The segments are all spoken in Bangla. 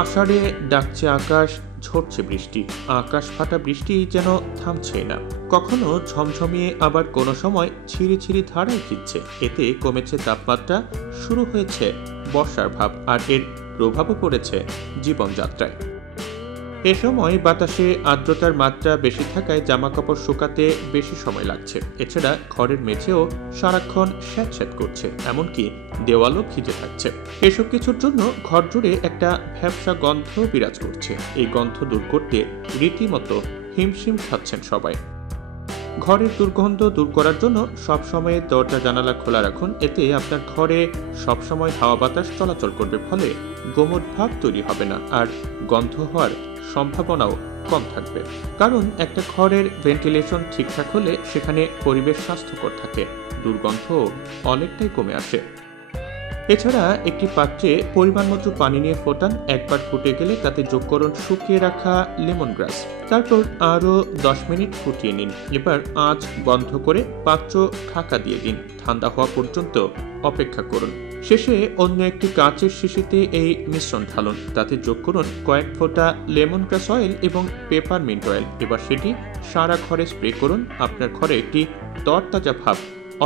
আষাঢ়ে ডাকছে আকাশ, ঝরছে বৃষ্টি। আকাশ ফাটা বৃষ্টি যেন থামছেই না। কখনো ঝমঝমিয়ে, আবার কোনো সময় ছিঁড়ি ছিঁড়ি ধারায় ফিরছে। এতে কমেছে তাপমাত্রা, শুরু হয়েছে বর্ষার ভাব, আর এর প্রভাবও পড়েছে জীবনযাত্রায়। এ সময় বাতাসে আর্দ্রতার মাত্রা বেশি থাকায় জামাকাপড় শুকাতে বেশি সময় লাগছে। এছাড়া ঘরের মেঝেও সারাক্ষণ স্যাঁতস্যাঁত করছে, এমনকি দেওয়ালও ভিজে থাকছে। এসব কিছুর জন্য ঘর জুড়ে একটা ভ্যাপসা গন্ধ বিরাজ করছে। এই গন্ধ দূর করতে রীতিমতো হিমশিম খাচ্ছেন সবাই। ঘরের দুর্গন্ধ দূর করার জন্য সবসময় দরজা জানালা খোলা রাখুন। এতে আপনার ঘরে সবসময় হাওয়া বাতাস চলাচল করবে, ফলে গোমট ভাব তৈরি হবে না, আর গন্ধ হওয়ার সম্ভাবনাও কম থাকবে। কারণ একটা ঘরের ভেন্টিলেশন ঠিকঠাক হলে সেখানে পরিবেশ স্বাস্থ্যকর থাকে, দুর্গন্ধ অনেকটাই কমে আসে। এছাড়া একটি পাত্রে পরিমাণ মতো পানি নিয়ে ফোটান। একবার ফুটে গেলে তাতে যোগ করুন শুকিয়ে রাখা লেমন গ্রাস। তারপর আরও 10 মিনিট ফুটিয়ে নিন। এবার আঁচ বন্ধ করে পাত্র ঢাকা দিয়ে দিন। ঠান্ডা হওয়া পর্যন্ত অপেক্ষা করুন। শেষে অন্য একটি কাঁচের শিশিতে এই মিশ্রণ ঢালুন। তাতে যোগ করুন কয়েক ফোঁটা লেমন গ্রাস অয়েল এবং পেপারমিন্ট অয়েল। এবার সেটি সারা ঘরে স্প্রে করুন। আপনার ঘরে একটি তরতাজা ভাব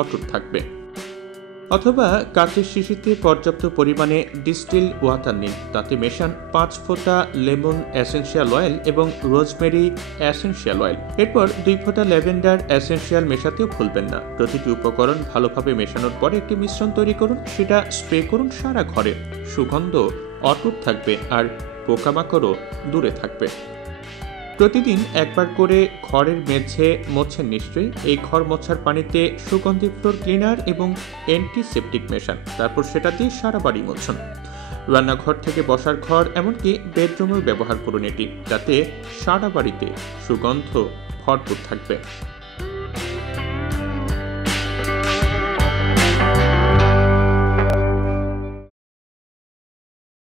অটুট থাকবে। অথবা কাঁচের শিশিতে পর্যাপ্ত পরিমাণে ডিস্টিল ওয়াটার নিন। তাতে মেশান 5 ফোঁটা লেমন এসেনশিয়াল অয়েল এবং রোজমেরি এসেনশিয়াল অয়েল। এরপর 2 ফোঁটা ল্যাভেন্ডার এসেনশিয়াল মেশাতেও ভুলবেন না। প্রতিটি উপকরণ ভালোভাবে মেশানোর পরে একটি মিশ্রণ তৈরি করুন। সেটা স্প্রে করুন সারা ঘরে। সুগন্ধ অটুট থাকবে আর পোকামাকড়ও দূরে থাকবে। প্রতিদিন একবার করে ঘরের মেঝে মোছেন নিশ্চয়ই। এই ঘর মোছার পানিতে সুগন্ধি ফ্লোর ক্লিনার এবং অ্যান্টিসেপটিক মেশান। তারপর সেটা দিয়ে সারা বাড়ি মোছুন। রান্নাঘর থেকে বসার ঘর, এমনকি বেডরুমেও ব্যবহার করুন এটি, যাতে সারা বাড়িতে সুগন্ধ ভরপুর থাকবে।